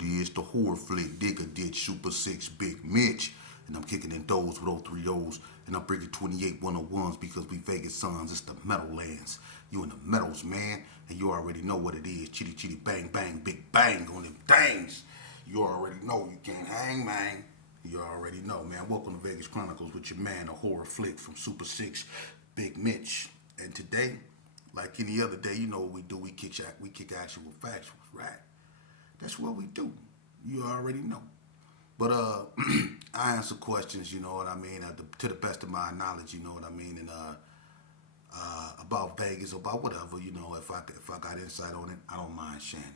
it is, the horror flick, Digger Ditch, Super 6, Big Mitch. And I'm kicking in those with 03 O's. And I'm bringing 28 101s because we Vegas sons. It's the Meadowlands. You in the Meadows, man. And you already know what it is. Chitty chitty bang bang, big bang on them things. You already know you can't hang, man. You already know, man. Welcome to Vegas Chronicles with your man, a horror flick from Super 6, Big Mitch. And today, like any other day, you know what we do. We kick actual factuals, right? That's what we do. You already know. But I answer questions, you know what I mean, to the best of my knowledge, you know what I mean, and about Vegas, about whatever, you know, if I got insight on it, I don't mind sharing it.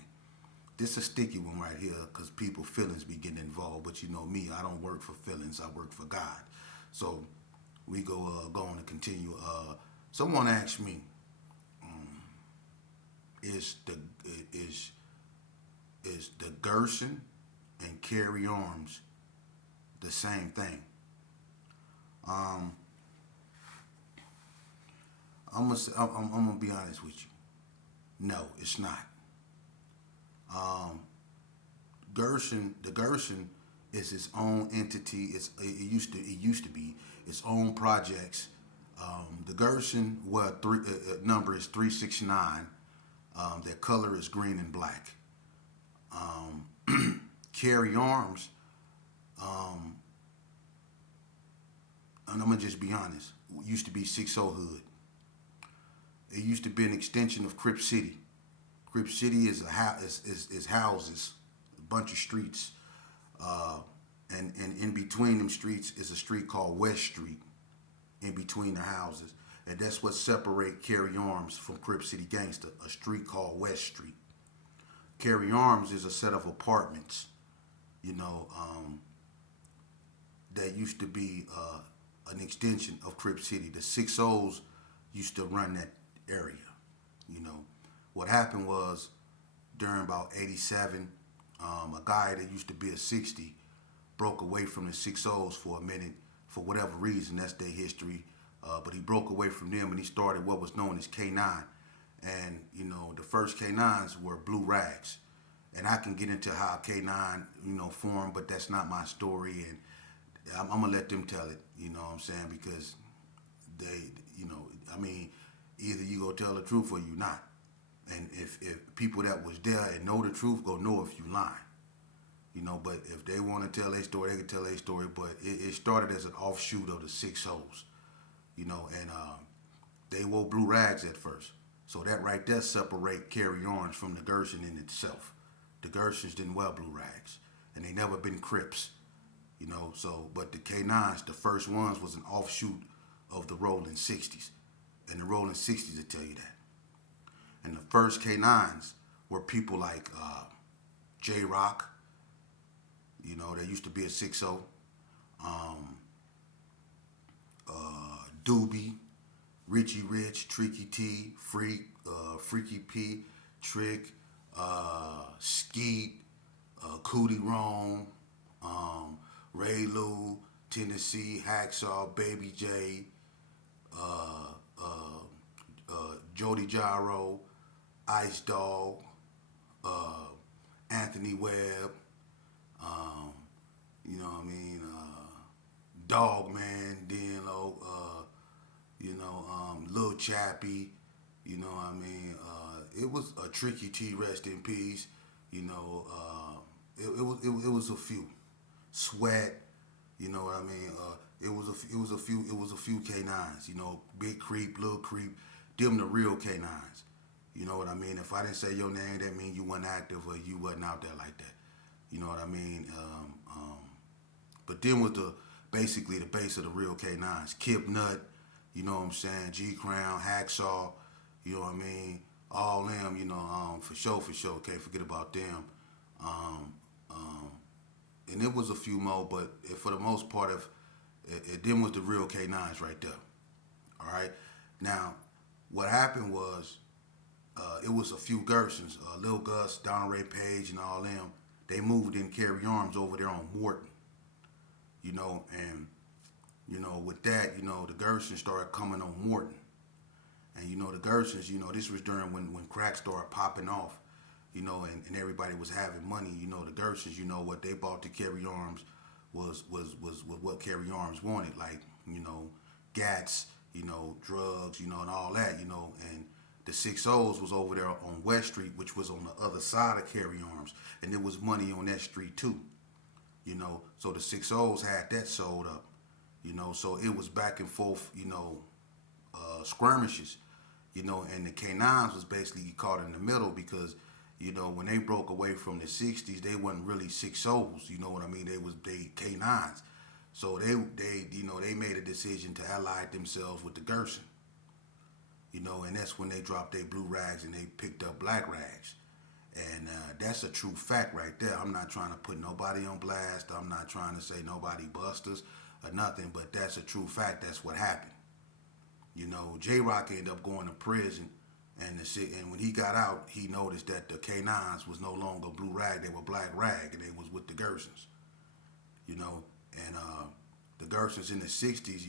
This is a sticky one right here because people feelings be getting involved, but you know me, I don't work for feelings, I work for God. So we go on to continue. Someone asked me, is the Gerson and Carry Arms the same thing? I'm gonna be honest with you. No, it's not. The Gerson is its own entity. It used to be its own projects. The Gerson, number is 369. Their color is green and black. Carry Arms, and I'm gonna just be honest, used to be 60 Hood. It used to be an extension of Crip City. Crip City is houses, a bunch of streets, and in between them streets is a street called West Street. In between the houses, and that's what separate Carry Arms from Crip City Gangster. A street called West Street. Carry Arms is a set of apartments, you know, that used to be an extension of Crip City. The 6 used to run that area, you know. What happened was, during about 87, a guy that used to be a 60 broke away from the 6 for a minute, for whatever reason, that's their history. But he broke away from them and he started what was known as K9. And, you know, the first K9s were blue rags. And I can get into how K9, you know, formed, but that's not my story. And I'm going to let them tell it, you know what I'm saying? Because they, you know, I mean, either you go tell the truth or you not. And if people that was there and know the truth, go know if you lying. You know, but if they want to tell their story, they can tell their story. But it started as an offshoot of the 6 you know, and they wore blue rags at first. So that right there separate Carry Arms from the Gerson in itself. The Gersons didn't wear blue rags, and they never been Crips, you know. So, but the K9s, the first ones, was an offshoot of the Rolling 60s, and the Rolling 60s will tell you that. And the first K9s were people like J Rock, you know, there used to be a 6 Doobie, Richie Rich, Tricky T, Freak, Freaky P, Trick, Skeet, Cootie Rome, Ray Lou, Tennessee, Hacksaw, Baby J, Jody Gyro, Ice Dog, Anthony Webb, you know what I mean, Dog Man, D'Lo, you know, Lil Chappie, you know what I mean. It was a Tricky T, rest in peace. You know, it was a few. Sweat, you know what I mean. It was a few K9s. You know, Big Creep, Lil Creep, them the real K9s. You know what I mean. If I didn't say your name, that mean you wasn't active or you wasn't out there like that. You know what I mean. But then was basically the base of the real K9s. Kip Nut, you know what I'm saying, G Crown, Hacksaw, you know what I mean, all them, you know, for sure, can't forget about them. And it was a few more, but for the most part, them was the real K9s right there. All right. Now, what happened was, it was a few Gersons, Lil Gus, Donna Ray Page, and all them. They moved in Carry Arms over there on Morton. You know, and, you know, with that, you know, the Gersons started coming on Morton. And, you know, the Gersons, you know, this was during when crack started popping off. and everybody was having money. The Gersons, what they bought to Carry Arms was what Carry Arms wanted, like, gats, drugs, and all that, and the 6 O's was over there on West Street, which was on the other side of Carry Arms, and there was money on that street too, so the 6 O's had that sold up, so it was back and forth, skirmishes, and the K9s was basically caught in the middle because, when they broke away from the 60s, they wasn't really 6 O's, you know what I mean? They K9s. So they made a decision to ally themselves with the Gerson, and that's when they dropped their blue rags and they picked up black rags. And that's a true fact right there. I'm not trying to put nobody on blast. I'm not trying to say nobody busters or nothing, but that's a true fact. That's what happened. J-Rock ended up going to prison, and when he got out, he noticed that the K9s was no longer blue rag, they were black rag, and they was with the Gersons. And the Gersons in the 60s,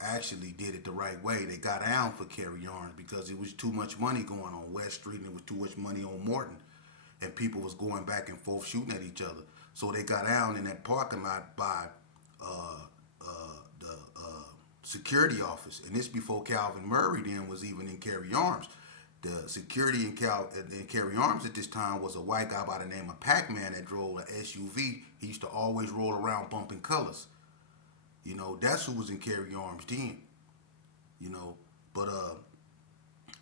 actually did it the right way. They got down for Carry Arms because it was too much money going on West Street, and it was too much money on Morton, and people was going back and forth shooting at each other. So they got down in that parking lot by the security office, and this before Calvin Murray then was even in Carry Arms. The security in Carry Arms at this time was a white guy by the name of Pac-Man that drove an SUV. He used to always roll around bumping colors. That's who was in Carry Arms then. But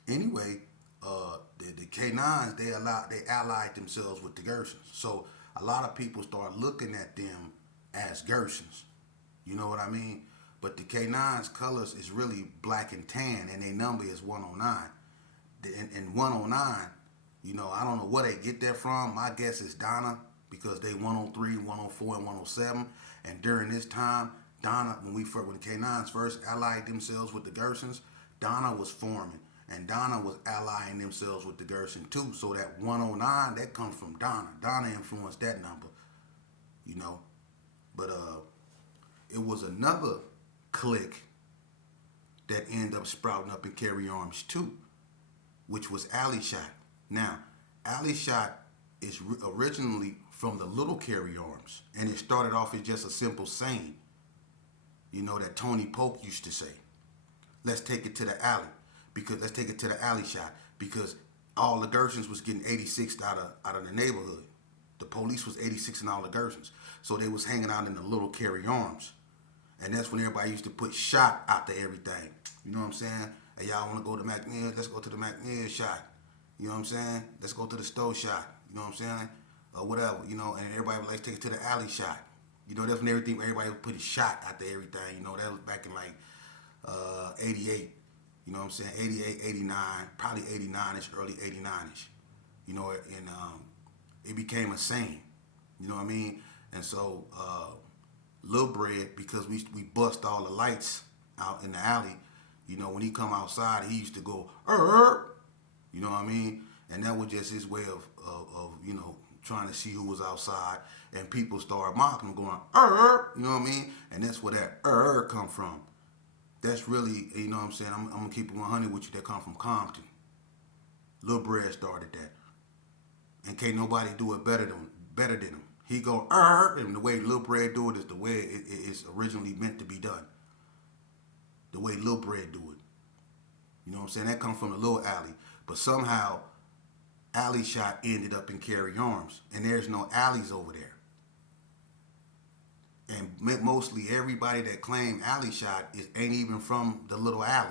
anyway, the K9s, they allied themselves with the Gersons. So a lot of people start looking at them as Gersons. You know what I mean? But the K9's colors is really black and tan, and their number is 109. And 109, I don't know where they get that from. My guess is Donna, because they 103, 104, and 107. And during this time, Donna, when the K9s first allied themselves with the Gersons, Donna was forming. And Donna was allying themselves with the Gerson too. So that 109, that comes from Donna. Donna influenced that number, But it was another clique that ended up sprouting up in Carry Arms too, which was Alley Shot. Now, Alley Shot is originally from the Little Carry Arms, and it started off as just a simple saying, that Tony Polk used to say. Let's take it to the alley, let's take it to the Alley Shot, because all the Gersons was getting 86 out of the neighborhood. The police was 86 in all the Gersons, so they was hanging out in the Little Carry Arms, and that's when everybody used to put shot out to everything. You know what I'm saying? Hey, y'all want to go to McNeil? Let's go to the McNeil shot. You know what I'm saying? Let's go to the Stowe shot. You know what I'm saying? Or whatever, and everybody would like to take it to the alley shot. That's when everybody was putting shot after everything. That was back in like 88. You know what I'm saying? 88, 89, probably 89-ish, early 89-ish. And it became a saying. You know what I mean? And so Lil Bread, because we bust all the lights out in the alley, when he come outside, he used to go, you know what I mean? And that was just his way of trying to see who was outside. And people started mocking him, going, you know what I mean? And that's where that come from. That's really, you know what I'm saying? I'm going to keep it 100 with you. That come from Compton. Lil Bread started that. And can't nobody do it better than him. He go, and the way Lil Bread do it is the way it's originally meant to be done. The way Lil Bread do it. You know what I'm saying? That comes from the little alley. But somehow, Alley Shot ended up in Carry Arms. And there's no alleys over there. And mostly everybody that claimed Alley Shot ain't even from the little alley.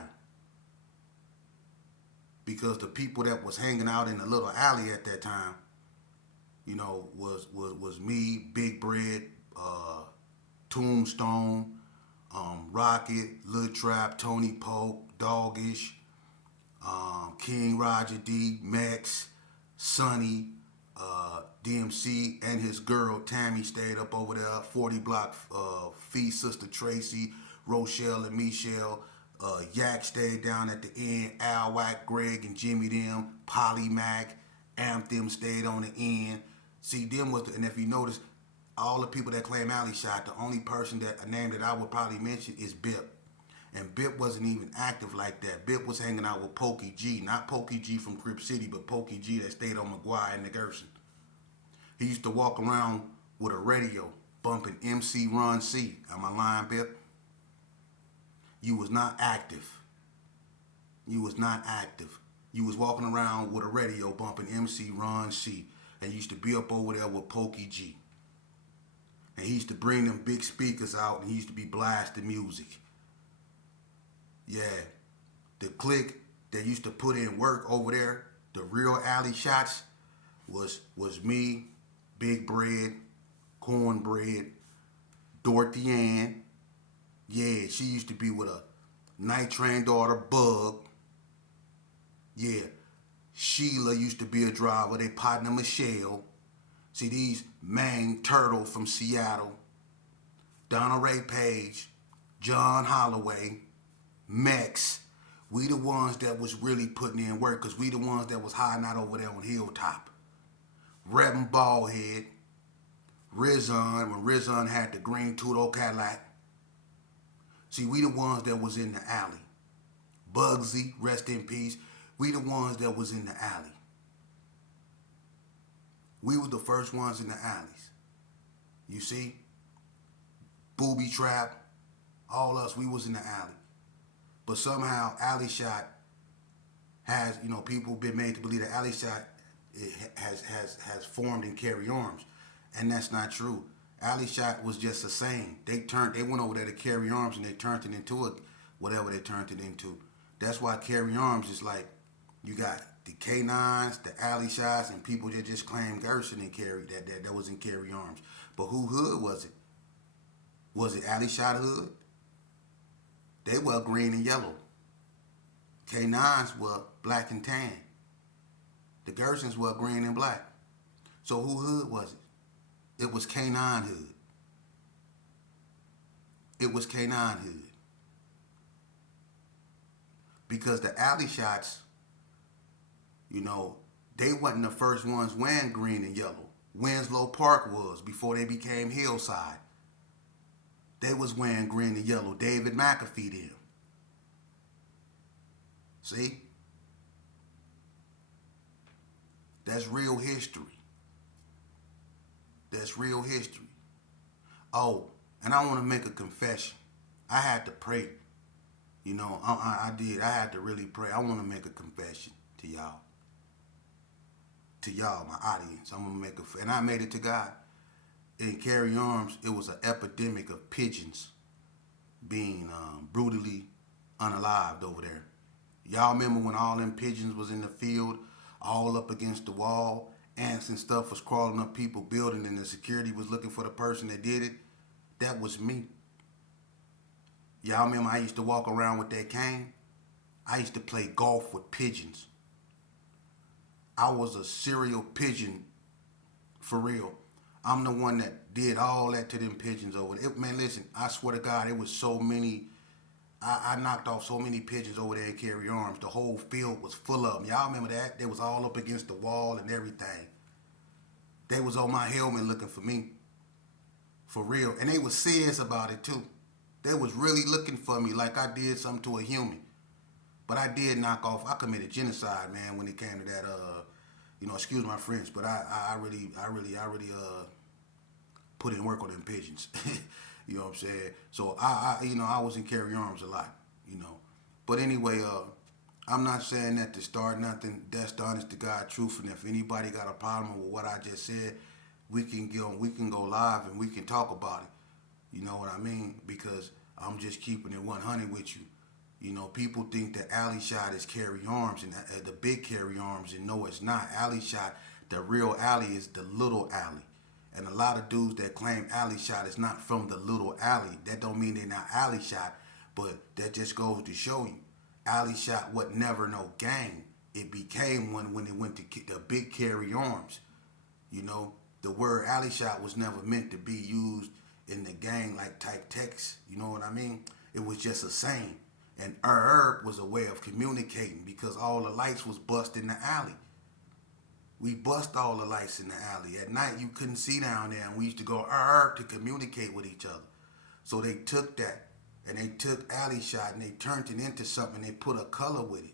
Because the people that was hanging out in the little alley at that time, was me, Big Bread, Tombstone, Rocket, Lil Trap, Tony Polk, Doggish, King Roger D, Mex, Sonny, DMC, and his girl Tammy stayed up over there. 40 Block, Fee Sister Tracy, Rochelle and Michelle. Yak stayed down at the end. Al Wack, Greg, and Jimmy them. Polly Mac, Anthem stayed on the end. See, them was, and if you notice, all the people that claim Alley Shot, the only person a name that I would probably mention is Bip. And Bip wasn't even active like that. Bip was hanging out with Pokey G. Not Pokey G from Crip City, but Pokey G that stayed on McGuire and the Gerson. He used to walk around with a radio bumping MC Run C. Am I lying, Bip? You was not active. You was not active. You was walking around with a radio bumping MC Run C. And you used to be up over there with Pokey G. And he used to bring them big speakers out and he used to be blasting music. Yeah. The clique that used to put in work over there, the real alley shots, was me, Big Bread, Cornbread, Dorothy Ann. Yeah, she used to be with a night train daughter, Bug. Yeah, Sheila used to be a driver. They partner Michelle. See, these Mang Turtle from Seattle, Donna Ray Page, John Holloway, Mex. We the ones that was really putting in work because we the ones that was hiding out over there on Hilltop. Reverend Ballhead, Rizon, when Rizon had the green two-door Cadillac. See, we the ones that was in the alley. Bugsy, rest in peace. We the ones that was in the alley. We were the first ones in the alleys. You see? Booby Trap, all us, we was in the alley. But somehow Alley Shot has, people been made to believe that Alley Shot has formed in Carry Arms. And that's not true. Alley Shot was just the same. They went over there to Carry Arms and they turned it into whatever they turned it into. That's why Carry Arms is like, you got the K9s, the Alley Shots, and people that just claim Gerson and Carry that was in Carry Arms. But who hood was it? Was it Alley Shot hood? They were green and yellow. K9s were black and tan. The Gersons were green and black. So who hood was it? It was K9 hood. It was K9 hood. Because the Alley Shots, they wasn't the first ones wearing green and yellow. Winslow Park was before they became Hillside. They was wearing green and yellow. David McAfee them. See? That's real history. That's real history. Oh, and I want to make a confession. I had to pray. I did. I had to really pray. I want to make a confession to y'all. To y'all, my audience. I'm going to and I made it to God. In Carry Arms, it was an epidemic of pigeons being brutally unalived over there. Y'all remember when all them pigeons was in the field, all up against the wall, ants and stuff was crawling up people building, and the security was looking for the person that did it? That was me. Y'all remember I used to walk around with that cane? I used to play golf with pigeons. I was a serial pigeon, for real. I'm the one that did all that to them pigeons over there. Man, listen, I swear to God, it was so many. I knocked off so many pigeons over there in Carry Arms. The whole field was full of them. Y'all remember that? They was all up against the wall and everything. They was on my helmet looking for me. For real. And they was serious about it too. They was really looking for me like I did something to a human. But I did knock off. I committed genocide, man, when it came to that. Excuse my French, but I really put in work on them pigeons. You know what I'm saying? So I was in Carry Arms a lot. But anyway, I'm not saying that to start nothing. That's the honest to God truth. And if anybody got a problem with what I just said, we can go live and we can talk about it. You know what I mean? Because I'm just keeping it 100 with you. People think that Alley Shot is Carry Arms and the big Carry Arms, and no, it's not. Alley Shot, the real alley is the little alley. And a lot of dudes that claim Alley Shot is not from the little alley. That don't mean they're not Alley Shot, but that just goes to show you. Alley Shot was never no gang. It became one when it went to the big Carry Arms. The word Alley Shot was never meant to be used in the gang like type text. You know what I mean? It was just a saying. And herb was a way of communicating because all the lights was bust in the alley. We bust all the lights in the alley. At night, you couldn't see down there, and we used to go herb to communicate with each other. So they took that And they took alley shot and they turned it into something. They put a color with it.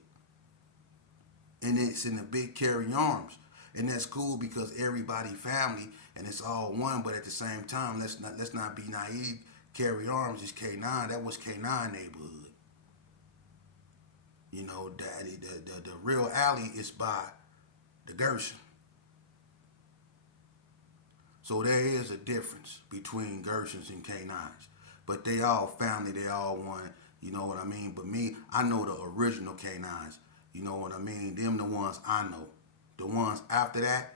And it's in the big Carry Arms. And that's cool because everybody family and it's all one, but at the same time, let's not be naive. Carry Arms is K9. That was K9 neighborhood. You know, the real alley is by the Gerson. So there is a difference between Gersons and K9s. But they all family, they all one, you know what I mean? But me, I know the original K9s. You know what I mean? Them the ones I know. The ones after that,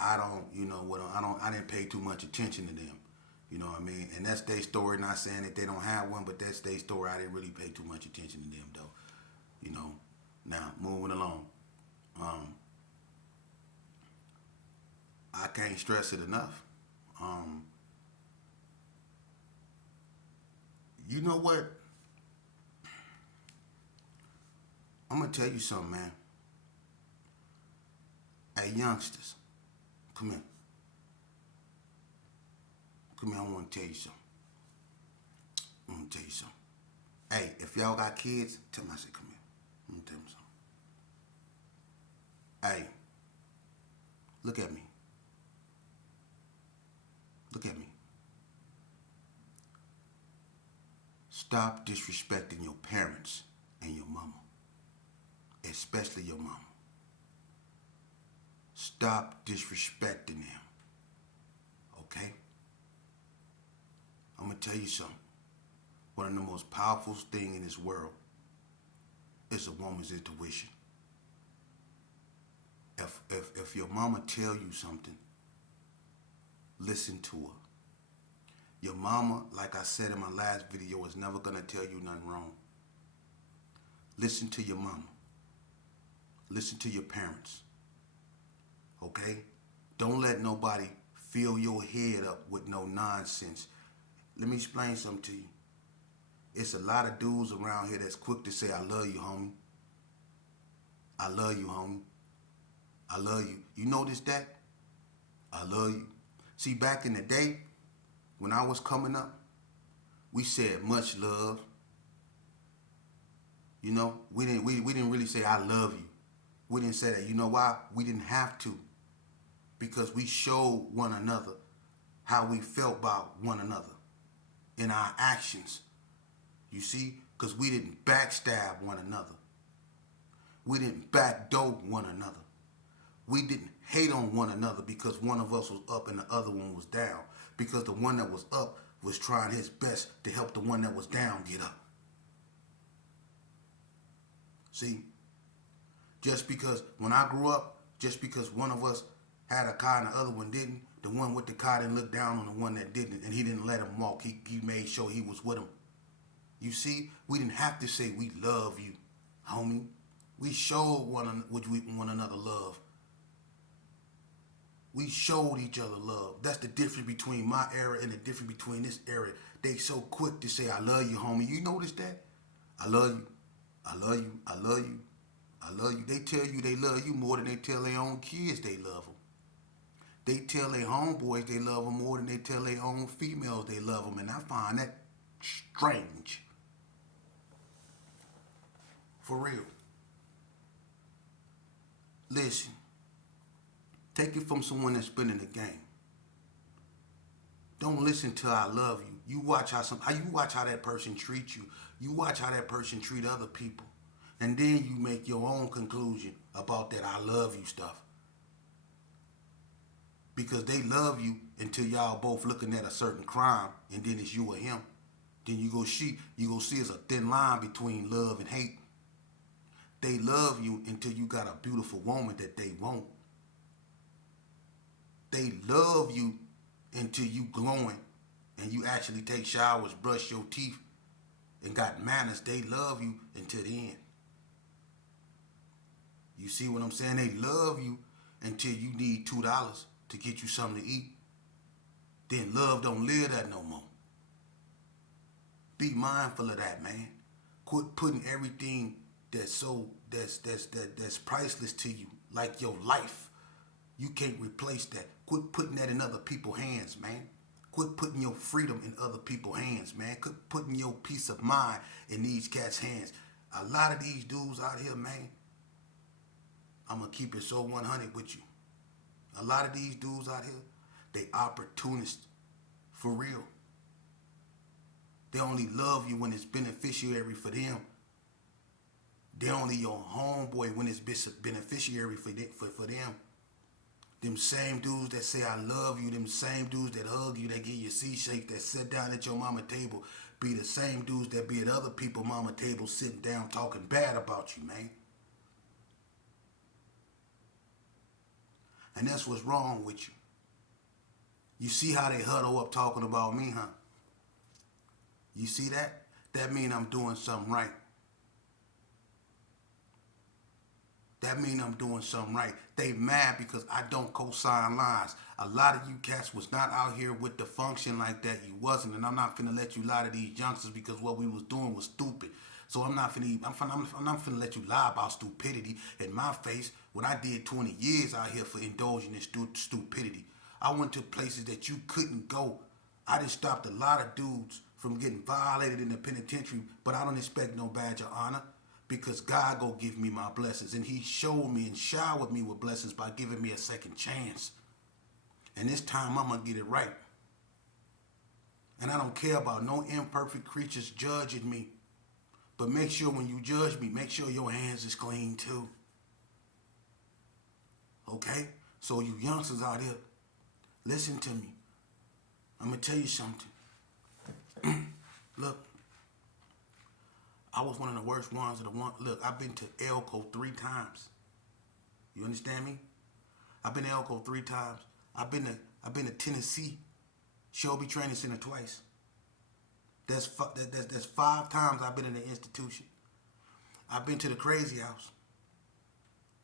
I don't, you know what, I didn't pay too much attention to them. You know what I mean? And that's their story, not saying that they don't have one, but that's their story. I didn't really pay too much attention to them though. You know. Now, moving along. I can't stress it enough. You know what? I'm gonna tell you something, man. Hey, youngsters, come here. Come here, I want to tell you something. I'm gonna tell you something. Hey, if y'all got kids, tell them I said, come here. I'm gonna tell them something. Hey, look at me. Look at me. Stop disrespecting your parents and your mama. Especially your mama. Stop disrespecting them. Okay? I'm going to tell you something. One of the most powerful things in this world is a woman's intuition. If your mama tell you something, listen to her. Your mama, like I said in my last video, is never going to tell you nothing wrong. Listen to your mama. Listen to your parents. Okay? Don't let nobody fill your head up with no nonsense. Let me explain something to you. It's a lot of dudes around here that's quick to say, I love you, homie. I love you, homie. I love you. You notice that? I love you. See, back in the day, when I was coming up, we said much love. You know, we didn't really say I love you. We didn't say that. You know why? We didn't have to. Because we showed one another how we felt about one another in our actions. You see? Because we didn't backstab one another. We didn't backdoor one another. We didn't hate on one another because one of us was up and the other one was down. Because the one that was up was trying his best to help the one that was down get up. See? Just because when I grew up, just because one of us had a car and the other one didn't, the one with the car didn't look down on the one that didn't, and he didn't let him walk. He made sure he was with him. You see? We didn't have to say we love you, homie. We showed one another love. We showed each other love. That's the difference between my era and the difference between this era. They so quick to say, I love you, homie. You notice that? I love you. I love you. I love you. I love you. They tell you they love you more than they tell their own kids they love them. They tell their homeboys they love them more than they tell their own females they love them. And I find that strange. For real. Listen. Take it from someone that's been in the game. Don't listen to I love you. You watch how that person treats you. You watch how that person treat other people. And then you make your own conclusion about that I love you stuff. Because they love you until y'all both looking at a certain crime and then it's you or him. Then you go see it's a thin line between love and hate. They love you until you got a beautiful woman that they want. They love you until you glowing and you actually take showers, brush your teeth, and got manners. They love you until the end. You see what I'm saying? They love you until you need $2 to get you something to eat. Then love don't live that no more. Be mindful of that, man. Quit putting everything that's priceless to you, like your life. You can't replace that. Quit putting that in other people's hands, man. Quit putting your freedom in other people's hands, man. Quit putting your peace of mind in these cats' hands. A lot of these dudes out here, man, I'm going to keep it so 100 with you. A lot of these dudes out here, they opportunists for real. They only love you when it's beneficiary for them. They only your homeboy when it's beneficiary for them. Them same dudes that say I love you, them same dudes that hug you, that give you C-shapes, that sit down at your mama table, be the same dudes that be at other people's mama table sitting down talking bad about you, man. And that's what's wrong with you. You see how they huddle up talking about me, huh? You see that? That mean I'm doing something right. That mean I'm doing something right. They mad because I don't co-sign lines. A lot of you cats was not out here with the function like that. You wasn't, and I'm not finna let you lie to these youngsters because what we was doing was stupid. So I'm not finna let you lie about stupidity in my face when I did 20 years out here for indulging in stupidity. I went to places that you couldn't go. I just stopped a lot of dudes from getting violated in the penitentiary, but I don't expect no badge of honor. Because God go give me my blessings. And he showed me and showered me with blessings by giving me a second chance. And this time I'm going to get it right. And I don't care about no imperfect creatures judging me. But make sure when you judge me, make sure your hands is clean too. Okay? So you youngsters out here, listen to me. I'm going to tell you something. Look. I was one of the worst ones of the one. Look, I've been to Elko 3 times. You understand me? I've been to Elko 3 times. I've been to Tennessee, Shelby Training Center twice. That's 5 times I've been in the institution. I've been to the Crazy House.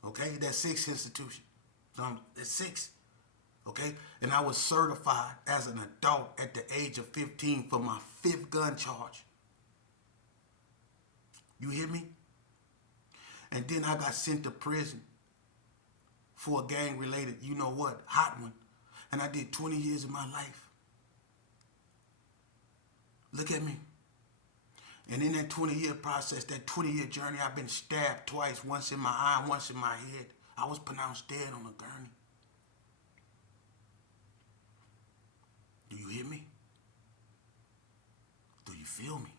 Okay, that's 6 institution. So that's 6. Okay, and I was certified as an adult at the age of 15 for my 5th gun charge. You hear me? And then I got sent to prison for a gang-related, you know what, hot one. And I did 20 years of my life. Look at me. And in that 20-year process, that 20-year journey, I've been stabbed twice, once in my eye, once in my head. I was pronounced dead on a gurney. Do you hear me? Do you feel me?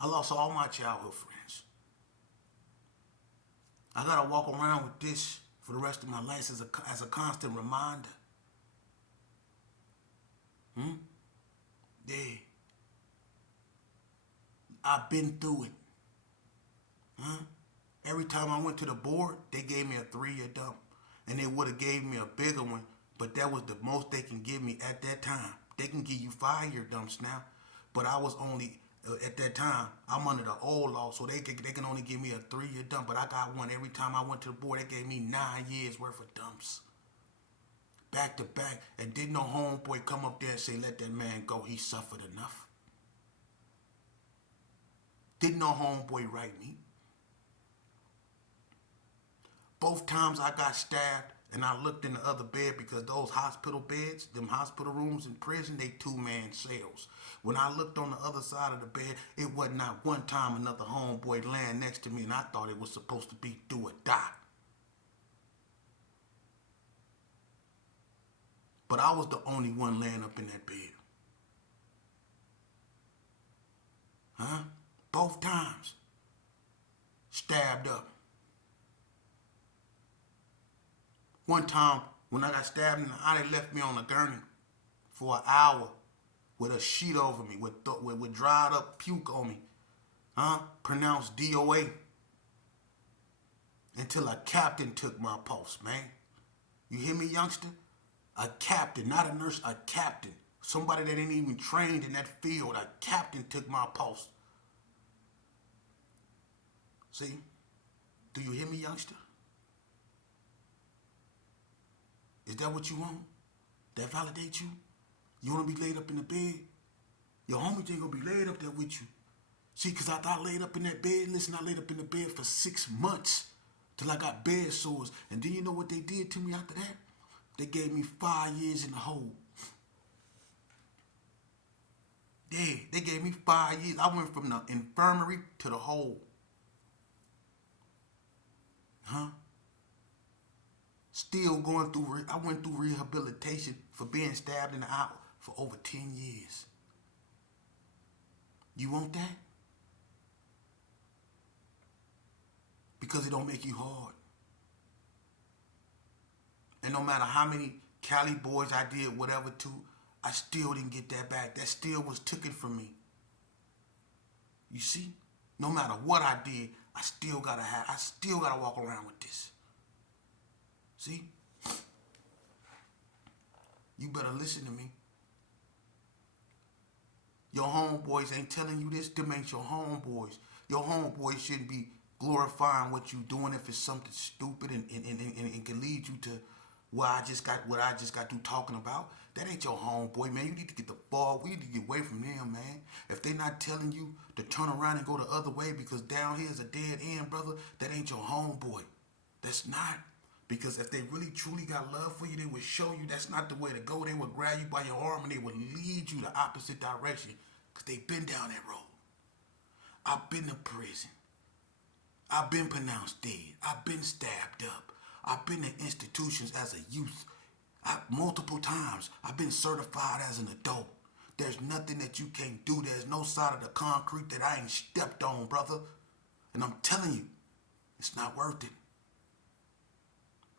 I lost all my childhood friends. I gotta walk around with this for the rest of my life as a constant reminder. Yeah. I've been through it. Every time I went to the board, they gave me a 3-year dump. And they would have gave me a bigger one, but that was the most they can give me at that time. They can give you 5-year dumps now, but I was only... at that time, I'm under the old law, so they can only give me a 3-year dump. But I got one every time I went to the board. They gave me 9 years worth of dumps, back to back. And didn't no homeboy come up there and say, "Let that man go. He suffered enough." Didn't no homeboy write me. Both times I got stabbed, and I looked in the other bed because those hospital beds, them hospital rooms in prison, they 2-man cells. When I looked on the other side of the bed, it wasn't not one time another homeboy laying next to me, and I thought it was supposed to be do or die. But I was the only one laying up in that bed. Both times. Stabbed up. One time, when I got stabbed in the eye, they left me on a gurney for an hour with a sheet over me, with dried up puke on me. Pronounced DOA. Until a captain took my pulse, man. You hear me, youngster? A captain, not a nurse, a captain. Somebody that ain't even trained in that field. A captain took my pulse. See? Do you hear me, youngster? Is that what you want? That validate you? You want to be laid up in the bed? Your homies ain't going to be laid up there with you. See, because after I laid up in that bed, listen, I laid up in the bed for 6 months till I got bed sores. And then you know what they did to me after that? They gave me 5 years in the hole. Yeah, they gave me 5 years. I went from the infirmary to the hole. Huh? Still going through, I went through rehabilitation for being stabbed in the eye for over 10 years. You want that? Because it don't make you hard. And no matter how many Cali boys I did whatever to, I still didn't get that back. That still was taken from me. You see? No matter what I did, I still gotta walk around with this. See? You better listen to me. Your homeboys ain't telling you this. Them ain't your homeboys. Your homeboys shouldn't be glorifying what you doing if it's something stupid and can lead you to what I just got through talking about. That ain't your homeboy, man. You need to get the ball. We need to get away from them, man. If they not telling you to turn around and go the other way because down here is a dead end, brother, that ain't your homeboy. That's not. Because if they really truly got love for you, they would show you that's not the way to go. They would grab you by your arm and they would lead you the opposite direction. Because they've been down that road. I've been to prison. I've been pronounced dead. I've been stabbed up. I've been in institutions as a youth. Multiple times. I've been certified as an adult. There's nothing that you can't do. There's no side of the concrete that I ain't stepped on, brother. And I'm telling you, it's not worth it.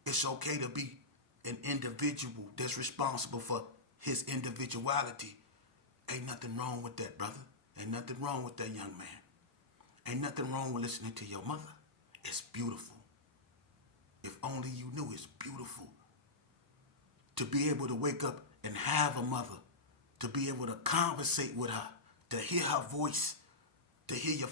It's okay to be an individual that's responsible for his individuality. Ain't nothing wrong with that, brother. Ain't nothing wrong with that young man. Ain't nothing wrong with listening to your mother. It's beautiful. If only you knew, it's beautiful. To be able to wake up and have a mother, to be able to conversate with her, to hear her voice, to hear your